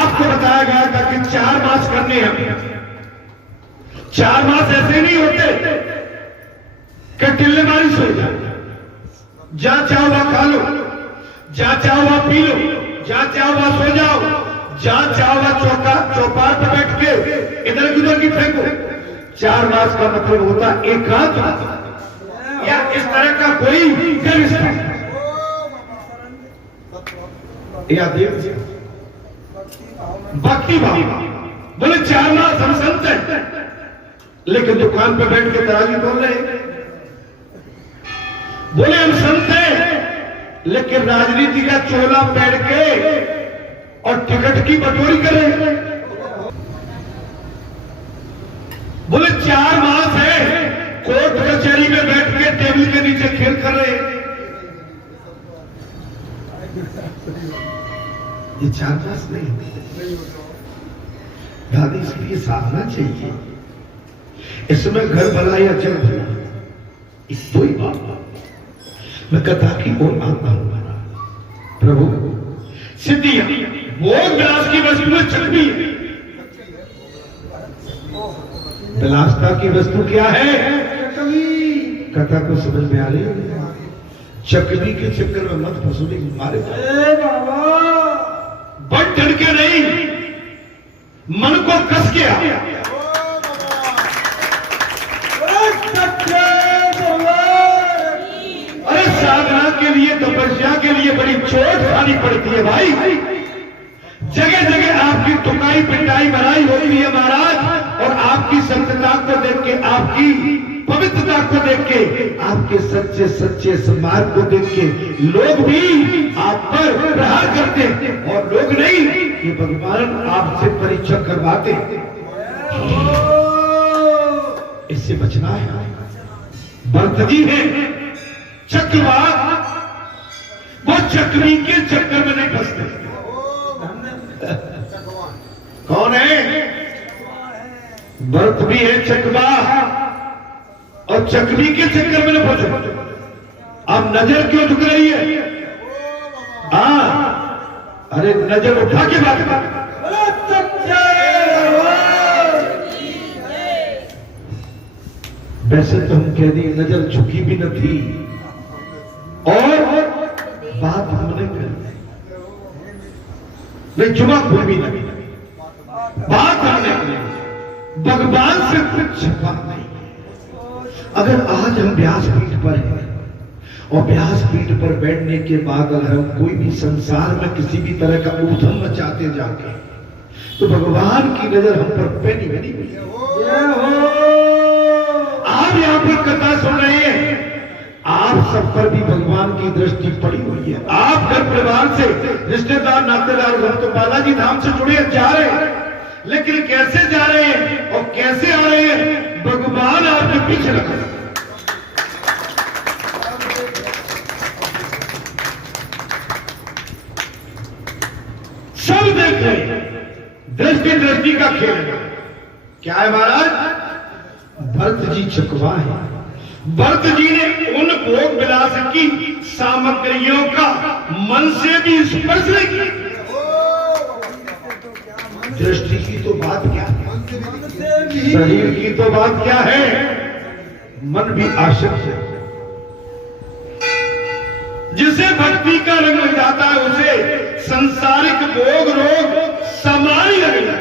आपको बताया गया था कि 4 मास करने हैं। 4 मास ऐसे नहीं होते कि टिल्ले मारी सो जाए। जहां चाहो वहां खा लो, जहां चाहो वहां पी लो, जहां चाहो वहां सो जाओ, जहां चाहो वहां चौपाल पर बैठ के इधर की उधर की फेंको। 4 मास का मतलब होता एकांत या इस तरह का कोई या देव भक्ति भाव। बोले 4 मास हम संत हैं, लेकिन दुकान पर बैठ के तराजू बोल रहे। बोले हम संत हैं, लेकिन राजनीति का चोला पहन के और टिकट की बटोरी कर रहे हैं। बोले 4 मास है, कोर्ट कचहरी में बैठ के टेबल के नीचे खेल कर रहे हैं। ये 4 मास नहीं, दादी इसलिए साधना चाहिए। इसमें घर भला या जग भला, इस दो ही बात। मैं कथा की ओर आता हूं। प्रभु सिद्धियां भोग विलास की वस्तुएं चकवी है। विलासता की वस्तु क्या है? कथा को समझ में आ रही है? चकवी के चक्कर में मत फंसोगे, मारे बट डर के नहीं, मन को कस के आ। अरे साधना के लिए, तपस्या के लिए बड़ी चोट खानी पड़ती है भाई। जगह जगह आपकी टुकाई पिटाई मराई होती है महाराज। और आपकी सत्यता को देख के, आपकी पवित्रता को देख के, आपके सच्चे सच्चे समाज को देख के लोग भी आप पर प्रहार करते हैं। और लोग नहीं, ये भगवान आपसे परीक्षा करवाते। इससे बचना है। बर्तजी है चक्रवा, वो चक्री के चक्कर में नहीं फंसते। कौन है? भरत भी है चकवा, और चक्री के चक्कर में न फंसे। अब नजर क्यों झुक रही है? अरे नजर उठा के बात कर। वैसे तो हम कह दी नजर झुकी भी न थी, और बात हमने कर नहीं, जुमा खुल भी नहीं, बात हमने भगवान से कुछ छिपा नहीं। अगर आज हम व्यासपीठ पर हैं, और व्यासपीठ पर बैठने के बाद अगर हम कोई भी संसार में किसी भी तरह का ऊधम मचाते जाके, तो भगवान की नजर हम पर पैनी बनी हुई है। आप यहाँ पर कथा सुन रहे हैं, आप सब पर भी भगवान की दृष्टि पड़ी हुई है। आप घर परिवार से, रिश्तेदार नातेदार घर तो बालाजी धाम से जुड़े जा रहे हैं, लेकिन कैसे जा रहे हैं और कैसे आ रहे हैं, भगवान आपके पीछे रखा। सब देख रहे हैं, दृष्टि दृष्टि का खेल है। क्या है महाराज? भरत जी चकवा है। भरत जी ने उन भोग विलास की सामग्रियों का मन से भी स्पर्श नहीं किया। दृष्टि की तो बात क्या है, शरीर की तो बात क्या है, मन भी आसक्त है। जिसे भक्ति का रंग लग जाता है, उसे संसारिक भोग रोग समान ही लगेगा।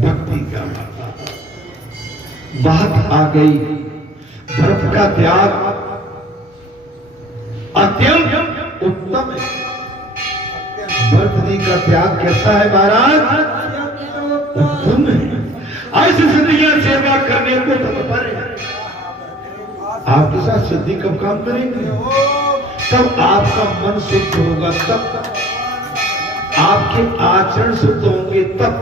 भक्ति का बात आ गई। भरत का त्याग अत्यंत उत्तम है। भरत जी का त्याग कैसा है महाराज? उत्तम है। ऐसी सिद्धियां सेवा करने को तत्पर है। आपके साथ सिद्धि कब काम करेंगे? तब आपका मन शुद्ध होगा, तब आपके आचरण शुद्ध होंगे, तब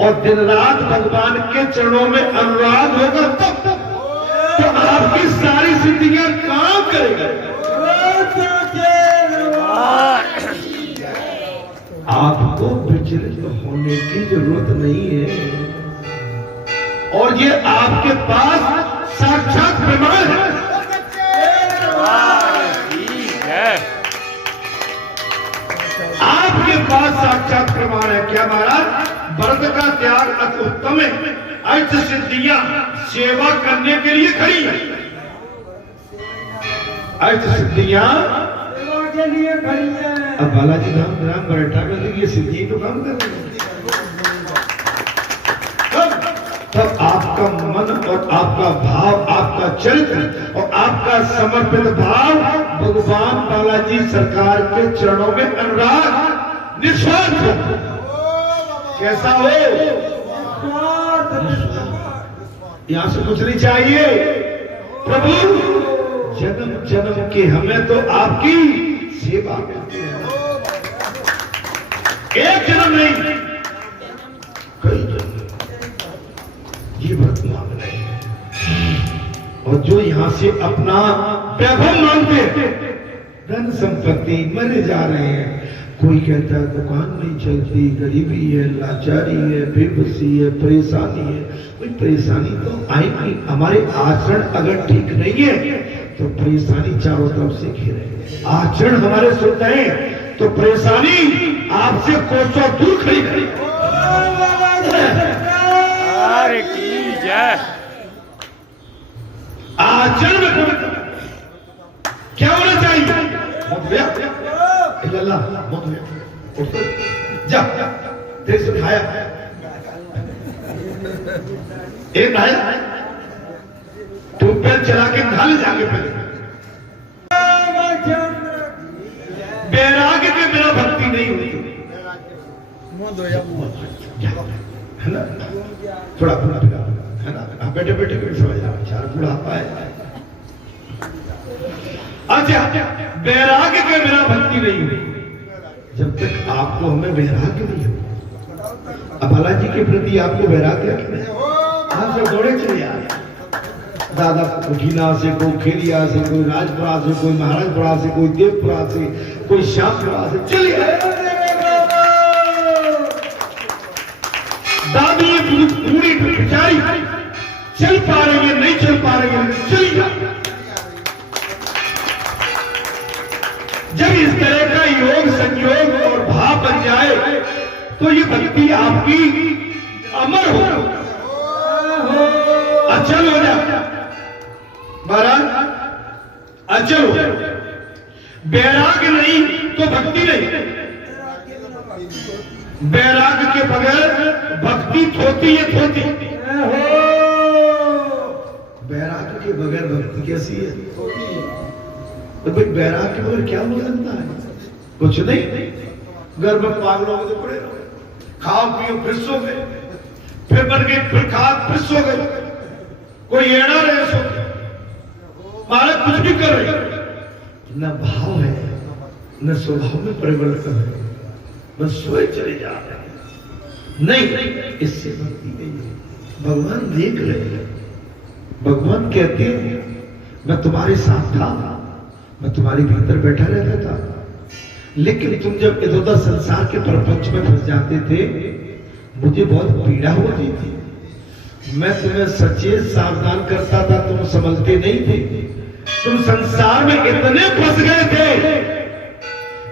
और दिन रात भगवान के चरणों में अनुराग होगा, तब तो आपकी सारी सिद्धियां काम करेगा। आपको विचलित होने की जरूरत नहीं है, और ये आपके पास साक्षात प्रमाण है। बात साक्षात प्रमाण है। क्या महाराज? व्रत का त्याग अति उत्तम है। अष्ट सिद्धियां सेवा करने के लिए खड़ी है। अष्ट सिद्धियां सेवा के लिए खड़ी है। अब बालाजी धाम ग्राम बैठा कर ये सिद्धि तो काम कर रही है। तब आपका मन और आपका भाव, आपका चरित्र और आपका समर्पित भाव भगवान बालाजी सरकार के चरणों में अनुराग निस्वार्थ हो। कैसा हो? यहां से कुछ नहीं चाहिए। प्रभु जन्म जन्म के हमें तो आपकी सेवा करते हैं। एक जन्म नहीं, कई जन्म ये व्रत मांग रहे हैं। और जो यहां से अपना वैभव मांगते हैं, धन संपत्ति, मरे जा रहे हैं। कोई कहता है दुकान नहीं चलती, गरीबी है, लाचारी है, बेबसी है, परेशानी है। कोई परेशानी तो आएगी। हमारे आचरण अगर ठीक नहीं है तो परेशानी चारों तरफ से घेरे। आचरण हमारे शुद्ध है तो परेशानी आपसे कोसों दूर खड़ी खड़ी। आचरण में क्या होना चाहिए? जा तेरे से खाया एक आया तू पैर चला के खा ले जाके पहले। बैराग्य के बिना भक्ति नहीं होती है ना। थोड़ा बुढ़ा है ना, बैठे बैठे भी समझ रहा चार बुढ़ापा है। अच्छा, वैराग्य के बिना भक्ति नहीं हुई। जब तक आपको हमें वैराग्य नहीं हो। अब बालाजी के प्रति आपको वैराग्य आप सब दौड़े चले आ रहे। दादा उठीना से, कोई खेलिया से, कोई राजपुरा से, कोई महाराजपुरा से, कोई देवपुरा से, कोई श्यामपुरा से चलिए। दादी पूरी बेचारी चल पा रही है, नहीं चल पा रही है, चली जा। जब इस तरह का योग संयोग और भाव बन जाए तो ये भक्ति आपकी अमर हो, अचल हो जाए। महाराज अचल हो। वैराग्य नहीं तो भक्ति नहीं। वैराग्य के बगैर भक्ति थोती है, थोती। वैराग्य के बगैर भक्ति कैसी है? तो भाई वैराग्य के बगैर क्या हो सकता है? कुछ नहीं। घर में पागलों में तो पड़े रहो, खाओ पियो फिर सो गए, फिर बन गए, फिर खा फिर सो गए। कोई एड़ा रहे सो महाराज कुछ भी कर रहे, न भाव है न स्वभाव में परिवर्तन है, बस सोए चले जा रहे हैं। नहीं, इससे भक्ति नहीं है। भगवान देख रहे हैं। भगवान कहते हैं मैं तुम्हारे साथ था, मैं तुम्हारे भीतर बैठा रहता था, लेकिन तुम जब इधर उधर संसार के प्रपंच में फंस जाते थे मुझे बहुत पीड़ा होती थी। मैं तुम्हें सचेत सावधान करता था, तुम समझते नहीं थे। तुम संसार में इतने फंस गए थे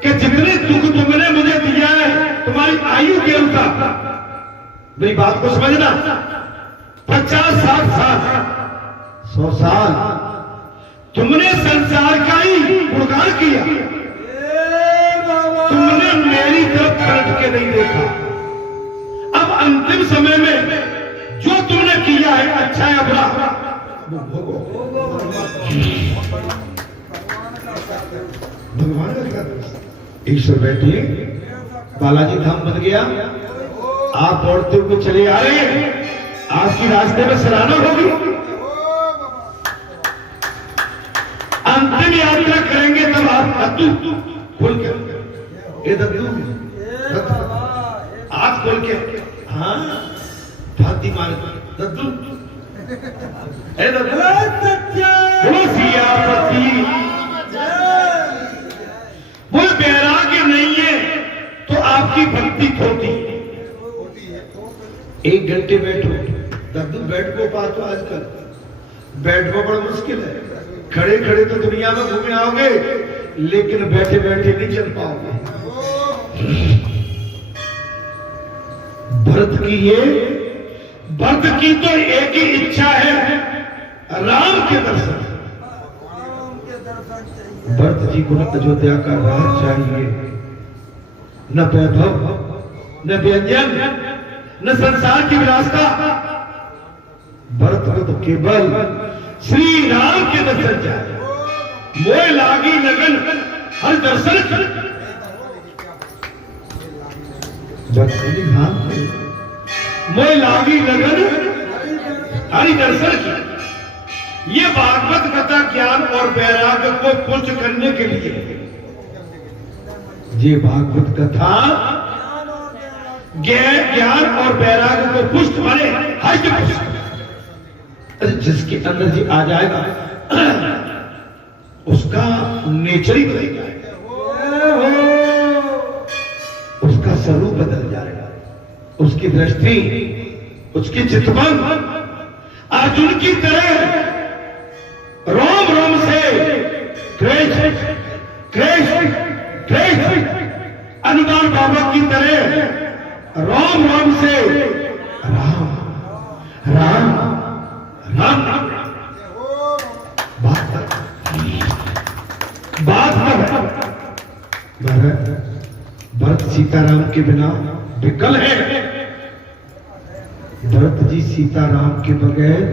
कि जितने दुख तुमने मुझे दिया है तुम्हारी आयु के अनुसार। मेरी बात को समझना, 50, 60 साल, 100 साल तुमने संसार का ही गुणगान किया। तुमने मेरी तरफ पलट के नहीं देखा। अब अंतिम समय में जो तुमने किया है, अच्छा या बुरा, वो भोगो। भगवान का ईश्वर बैठिए, बालाजी धाम बन गया। आप दौड़ते हुए चले आ रहे हैं, आपकी रास्ते में सराहना होगी। अंतिम यात्रा करेंगे तब आप दद्दू खोल के, ये दद्दू हाथ खोल के, हाँ फाती मार दद्दू, वो वैराग्य नहीं है तो आपकी भक्ति खोती। 1 घंटे बैठो, दद्दू बैठ को पातो आजकल बैठ को बड़ा मुश्किल है। खड़े खड़े तो दुनिया में घूमे आओगे, लेकिन बैठे बैठे नहीं चल पाओगे। भरत की तो एक ही इच्छा है, राम के दर्शन। राम के दर्शन चाहिए। भरत जी को न अयोध्या का राज चाहिए, न वैभव, न व्यंजन, न संसार की विलासता। भरत को तो केवल श्री राम के दर्शन चाहिए। मोह लागी लगन हर दर्शन मोह लागी लगन हरि दर्शन की। ये भागवत कथा ज्ञान और वैराग्य को पुष्ट करने के लिए, ये भागवत कथा ज्ञान और वैराग्य को पुष्ट माने हज पुष्ट। जिसके अंदर जी आ जाएगा उसका नेचर ही बदल जाएगा, उसका स्वरूप बदल जाएगा, उसकी दृष्टि, उसकी चितवन अर्जुन की तरह रोम रोम से कृष्ण कृष्ण कृष्ण, अनुदान बाबा की तरह रोम रोम से राम राम राम। बात भरत सीताराम के बिना विकल है। भरत जी सीताराम के बगैर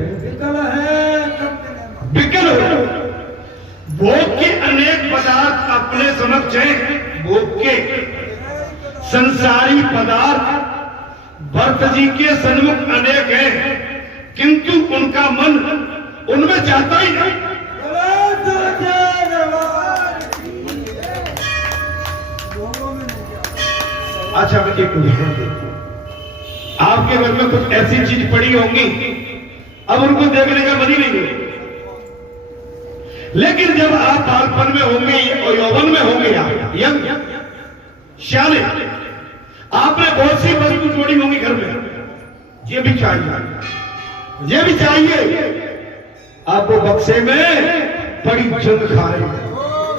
विकल हो। भोग के अनेक पदार्थ अपने समक्ष हैं, भोग के संसारी पदार्थ भरत जी के सन्मुख अनेक हैं, किंतु उनका मन उनमें जाता ही नहीं। अच्छा, मैं एक उदाहरण देता हूं। आपके घर में कुछ ऐसी चीज पड़ी होंगी, अब उनको देखने का मन ही नहीं है। लेकिन जब आप बालपन में होंगे और यौवन में होंगे, यंग श्याले, आपने बहुत सी वस्तु जोड़ी होंगी घर में, ये भी चाहिए, ये भी चाहिए। आप वो बक्से में बड़ी जंग खा रहे हैं।